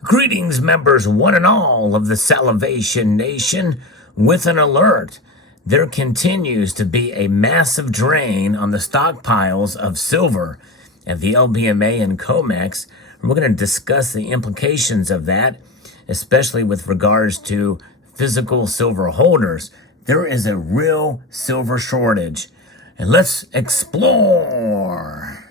Greetings, members one and all of the Salivation Nation, with an alert. There continues to be a massive drain on the stockpiles of silver at the LBMA and COMEX. We're going to discuss the implications of that, especially with regards to physical silver holders. There is a real silver shortage, and let's explore.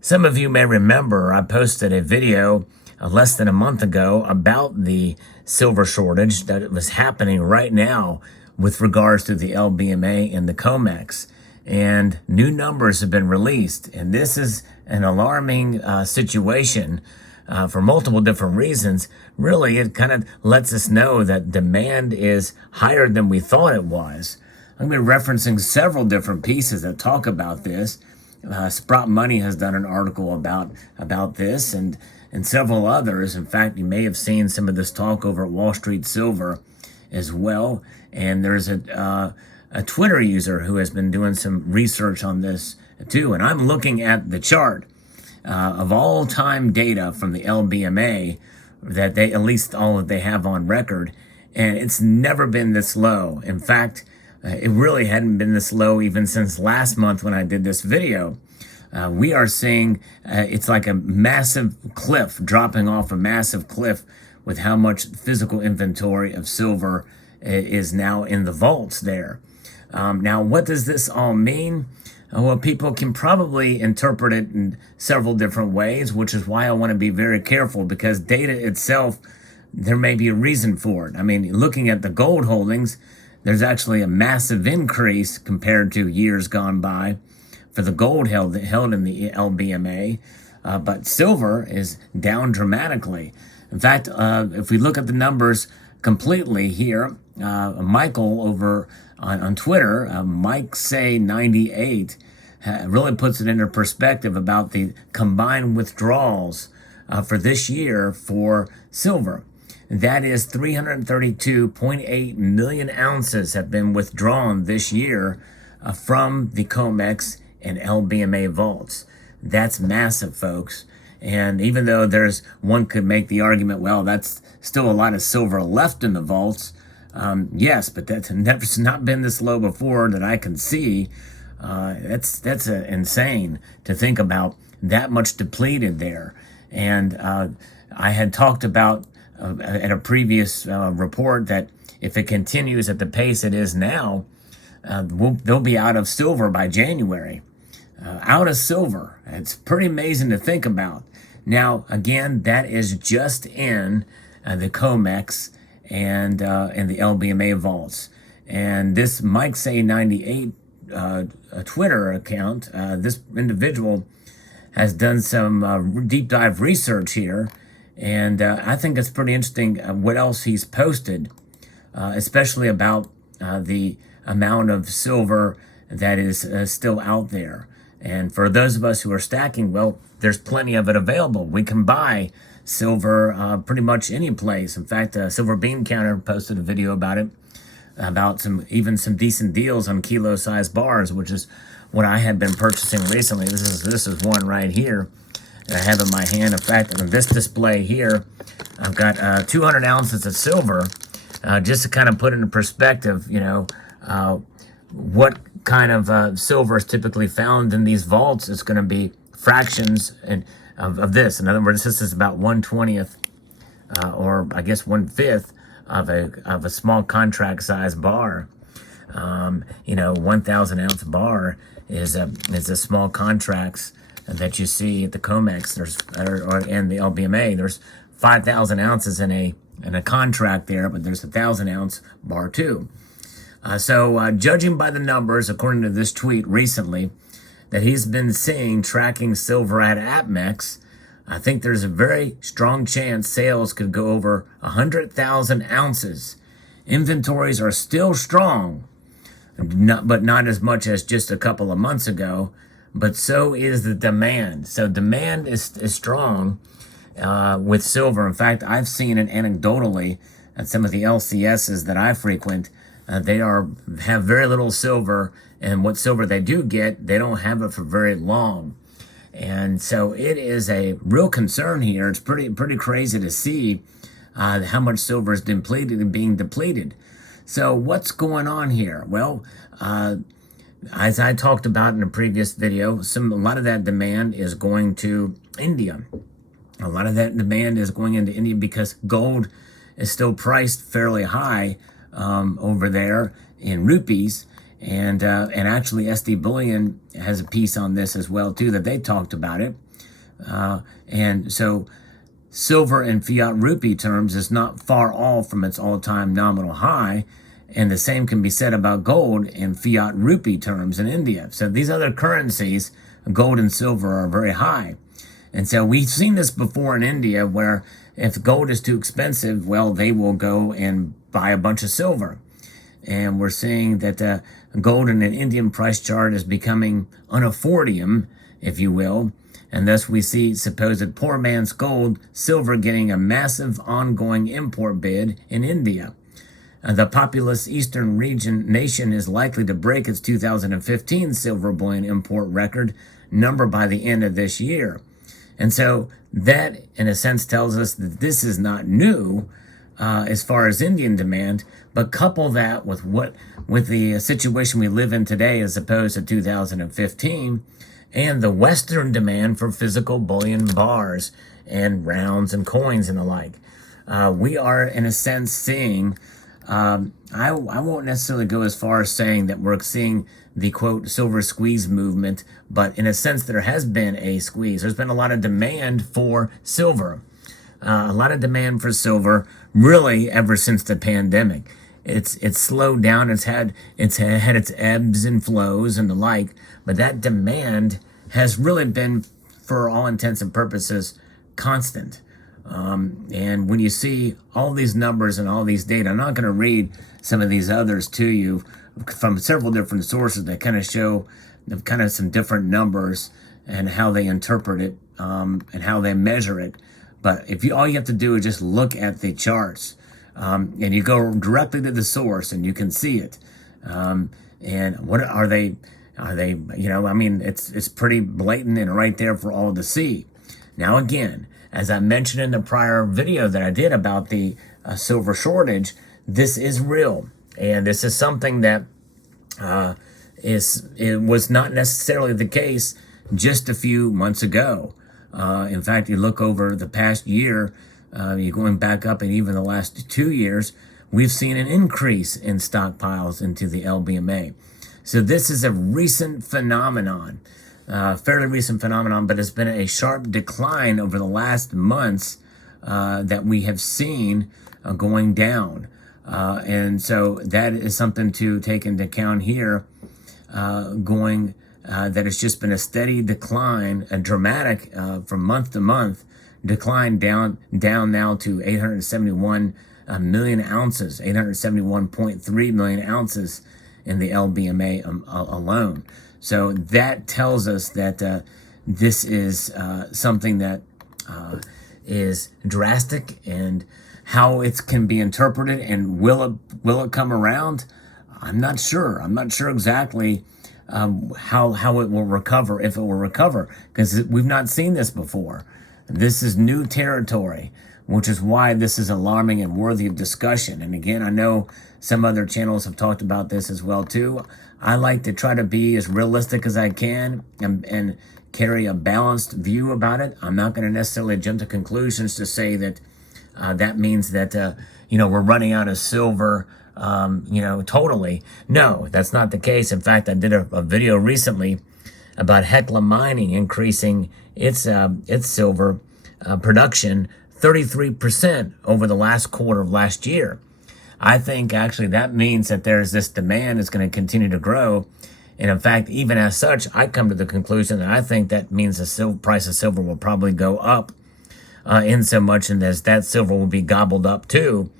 Some of you may remember I posted a video less than a month ago about the silver shortage that was happening right now with regards to the LBMA and the COMEX. And new numbers have been released. And this is an alarming situation for multiple different reasons. Really, it kind of lets us know that demand is higher than we thought it was. I'm going to be referencing several different pieces that talk about this. Sprott Money has done an article about this and several others. In fact, you may have seen some of this talk over at Wall Street Silver as well. And there's a Twitter user who has been doing some research on this too. And I'm looking at the chart of all-time data from the LBMA that they, at least all that they have on record, and it's never been this low. In fact, it really hadn't been this low even since last month when I did this video. We are seeing it's like a massive cliff, dropping off a massive cliff with how much physical inventory of silver is now in the vaults there. Now, what does this all mean? Well, people can probably interpret it in several different ways, which is why I want to be very careful, because data itself, there may be a reason for it. I mean, looking at the gold holdings, there's actually a massive increase compared to years gone by for the gold held in the LBMA, but silver is down dramatically. In fact, if we look at the numbers completely here, Michael over on Twitter, Mike Say 98, really puts it into perspective about the combined withdrawals for this year for silver. That is 332.8 million ounces have been withdrawn this year from the COMEX and LBMA vaults. That's massive, folks. And even though one could make the argument, well, that's still a lot of silver left in the vaults. Yes, but that's never not been this low before that I can see. That's insane to think about that much depleted there. And I had talked about at a previous report that if it continues at the pace it is now, they'll be out of silver by January. Out of silver. It's pretty amazing to think about. Now, again, that is just in the COMEX and the LBMA vaults. And this Mike Say 98 Twitter account, this individual has done some deep dive research here. And I think it's pretty interesting what else he's posted, especially about the amount of silver that is still out there. And for those of us who are stacking, well, there's plenty of it available. We can buy silver pretty much any place. In fact, Silver Bean Counter posted a video about it, about some decent deals on kilo-sized bars, which is what I had been purchasing recently. This is one right here I have in my hand. In fact, on this display here, I've got 200 ounces of silver, just to kind of put into perspective, what kind of silver is typically found in these vaults. It's going to be fractions of this. In other words, this is about 1/20th, or I guess 1/5 of a small contract size bar. 1,000 ounce bar is a small contracts that you see at the COMEX and the LBMA. There's 5,000 ounces in a contract there, but there's 1,000 ounce bar too. So judging by the numbers, according to this tweet recently, that he's been seeing tracking silver at APMEX, I think there's a very strong chance sales could go over 100,000 ounces. Inventories are still strong, but not as much as just a couple of months ago, but so is the demand. So demand is strong with silver. In fact, I've seen it anecdotally at some of the LCSs that I frequent, they have very little silver, and what silver they do get, they don't have it for very long. And so it is a real concern here. It's pretty crazy to see how much silver is depleted and being depleted. So what's going on here? Well, as I talked about in a previous video, a lot of that demand is going to India. A lot of that demand is going into India because gold is still priced fairly high over there in rupees. And actually SD Bullion has a piece on this as well too, that they talked about it. And so silver in fiat rupee terms is not far off from its all-time nominal high. And the same can be said about gold in fiat rupee terms in India. So these other currencies, gold and silver, are very high. And so we've seen this before in India, where if gold is too expensive, well, they will go and buy a bunch of silver. And we're seeing that gold in an Indian price chart is becoming unaffordium, if you will. And thus we see supposed poor man's gold, silver getting a massive ongoing import bid in India. The populous eastern region nation is likely to break its 2015 silver bullion import record number by the end of this year. And so that, in a sense, tells us that this is not new as far as Indian demand, but couple that with the situation we live in today as opposed to 2015, and the Western demand for physical bullion bars and rounds and coins and the like. We are, in a sense, seeing, I won't necessarily go as far as saying that we're seeing the, quote, silver squeeze movement, but in a sense, there has been a squeeze. There's been a lot of demand for silver. A lot of demand for silver, really, ever since the pandemic. It's slowed down. It's had its ebbs and flows and the like, but that demand has really been, for all intents and purposes, constant. And when you see all these numbers and all these data, I'm not going to read some of these others to you from several different sources that kind of show kind of some different numbers and how they interpret it and how they measure it. But all you have to do is just look at the charts, and you go directly to the source and you can see it. And what are they? You know, I mean, it's pretty blatant and right there for all to see. Now, again, as I mentioned in the prior video that I did about the silver shortage, this is real, and this is something that it was not necessarily the case just a few months ago. In fact, you look over the past year, you're going back up, and even the last 2 years, we've seen an increase in stockpiles into the LBMA. So this is a recent phenomenon, fairly recent phenomenon, but it's been a sharp decline over the last months that we have seen going down. And so that is something to take into account here, that it's just been a steady decline, a dramatic from month to month decline down now to 871 million ounces, 871.3 million ounces in the LBMA alone. So that tells us that this is something that is drastic, and how it can be interpreted and will it come around? I'm not sure. I'm not sure exactly how it will recover, if it will recover, because we've not seen this before. This is new territory, which is why this is alarming and worthy of discussion. And again, I know some other channels have talked about this as well too. I like to try to be as realistic as I can and carry a balanced view about it. I'm not going to necessarily jump to conclusions to say that that means that we're running out of silver totally. No, that's not the case. In fact, I did a video recently about Hecla Mining increasing its silver production 33% over the last quarter of last year. I think actually that means that there's this demand is going to continue to grow. And in fact, even as such, I come to the conclusion that I think that means the price of silver will probably go up in so much, and as that silver will be gobbled up too,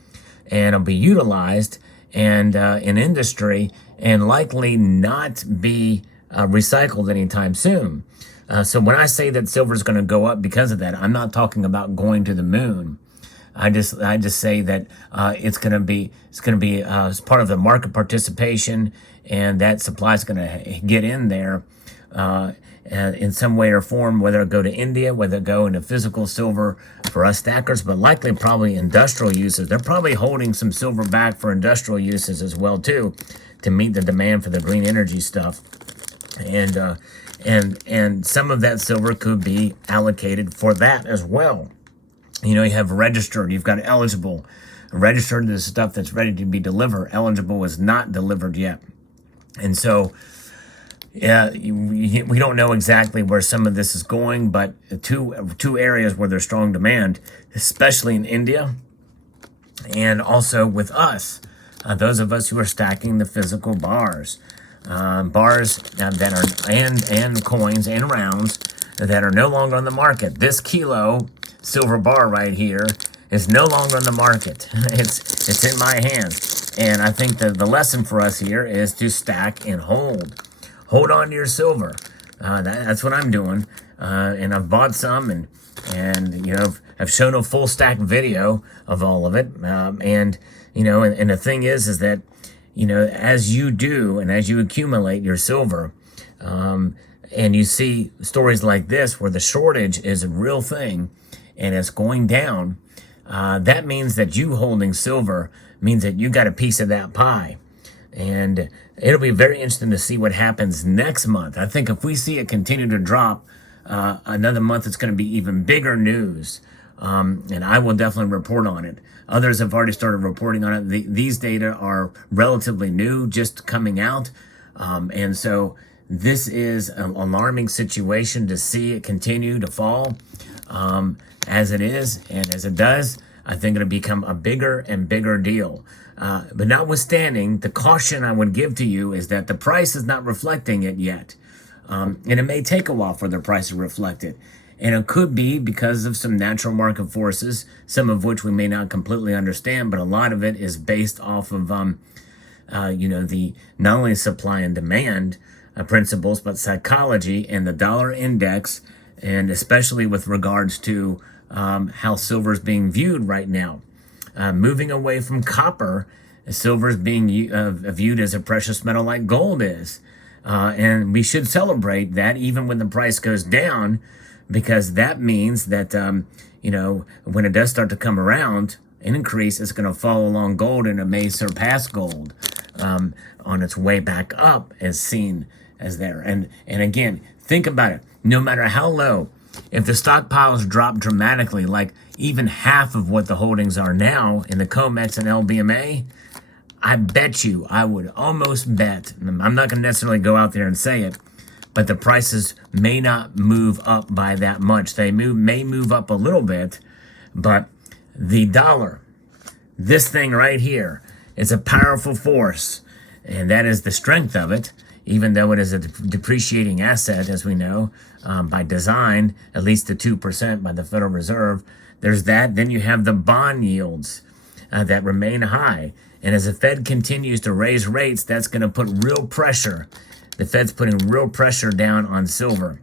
and it'll be utilized and in industry, and likely not be recycled anytime soon. So when I say that silver is going to go up because of that, I'm not talking about going to the moon. I just say that it's going to be as part of the market participation, and that supply is going to get in there in some way or form, whether it go to India, whether it go into physical silver for us stackers, but likely probably industrial uses. They're probably holding some silver back for industrial uses as well too, to meet the demand for the green energy stuff. And some of that silver could be allocated for that as well. You know, you have registered, you've got eligible. Registered is stuff that's ready to be delivered. Eligible is not delivered yet. And so, yeah, we don't know exactly where some of this is going, but two areas where there's strong demand, especially in India, and also with us, those of us who are stacking the physical bars. Bars that are, and coins and rounds that are no longer on the market. This kilo silver bar right here is no longer on the market. It's in my hands. And I think that the lesson for us here is to stack and hold. Hold on to your silver. That's what I'm doing. And I've bought some, and you know, I've shown a full stack video of all of it. And you know, and the thing is that, you know, as you do and as you accumulate your silver, and you see stories like this where the shortage is a real thing and it's going down, that means that you holding silver means that you got a piece of that pie. And it'll be very interesting to see what happens next month. I think if we see it continue to drop, another month it's going to be even bigger news. And I will definitely report on it. Others have already started reporting on it. These data are relatively new, just coming out. And so this is an alarming situation to see it continue to fall as it is. And as it does, I think it'll become a bigger and bigger deal. But notwithstanding, the caution I would give to you is that the price is not reflecting it yet. And it may take a while for the price to reflect it. And it could be because of some natural market forces, some of which we may not completely understand, but a lot of it is based off of, you know, the not only supply and demand principles, but psychology and the dollar index, and especially with regards to how silver is being viewed right now. Moving away from copper, silver is being viewed as a precious metal like gold is. And we should celebrate that even when the price goes down, because that means that, you know, when it does start to come around and increase, it's going to follow along gold, and it may surpass gold on its way back up as seen as there. And again, think about it. No matter how low, if the stockpiles drop dramatically, like even half of what the holdings are now in the COMEX and LBMA, I bet you, I would almost bet, I'm not going to necessarily go out there and say it, but the prices may not move up by that much. They may move up a little bit, but the dollar, this thing right here, is a powerful force, and that is the strength of it, even though it is a depreciating asset, as we know, by design, at least to 2% by the Federal Reserve. There's that. Then you have the bond yields that remain high. And as the Fed continues to raise rates, that's going to put real pressure. The Fed's putting real pressure down on silver.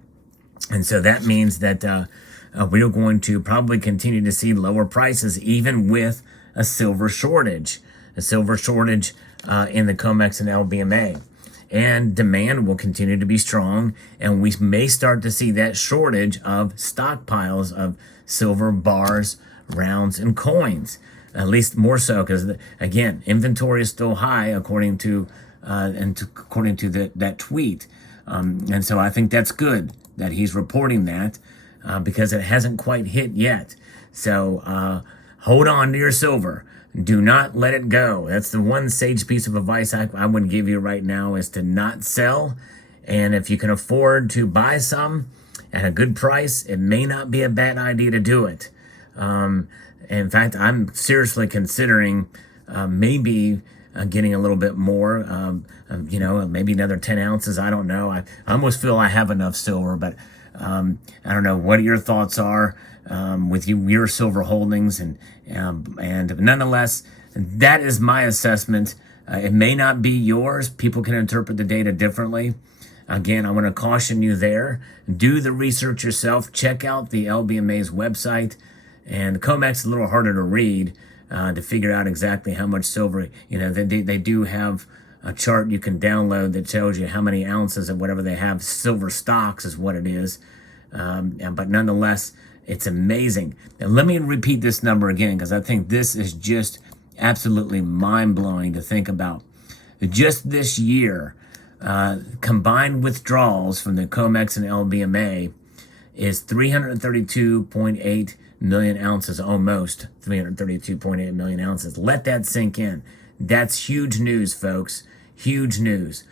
And so that means that we're going to probably continue to see lower prices, even with a silver shortage. A silver shortage in the COMEX and LBMA. And demand will continue to be strong, and we may start to see that shortage of stockpiles of silver bars, rounds, and coins. At least more so, because again, inventory is still high according to that tweet, and so I think that's good that he's reporting that because it hasn't quite hit yet. So hold on to your silver. Do not let it go. That's the one sage piece of advice I would give you right now, is to not sell. And if you can afford to buy some at a good price, it may not be a bad idea to do it. In fact, I'm seriously considering maybe getting a little bit more, you know, maybe another 10 ounces. I don't know. I almost feel I have enough silver, but I don't know what your thoughts are with your silver holdings. And nonetheless, that is my assessment. It may not be yours. People can interpret the data differently. Again, I want to caution you there. Do the research yourself. Check out the LBMA's website. And COMEX is a little harder to read to figure out exactly how much silver. They do have a chart you can download that tells you how many ounces of whatever they have. Silver stocks is what it is. But nonetheless, it's amazing. Now, let me repeat this number again, because I think this is just absolutely mind-blowing to think about. Just this year, combined withdrawals from the COMEX and LBMA is 332.8 million ounces, almost 332.8 million ounces. Let that sink in. That's huge news, folks. Huge news.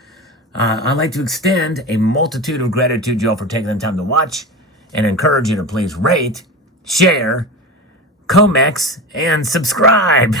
I'd like to extend a multitude of gratitude to y'all for taking the time to watch, and encourage you to please rate, share, COMEX, and subscribe.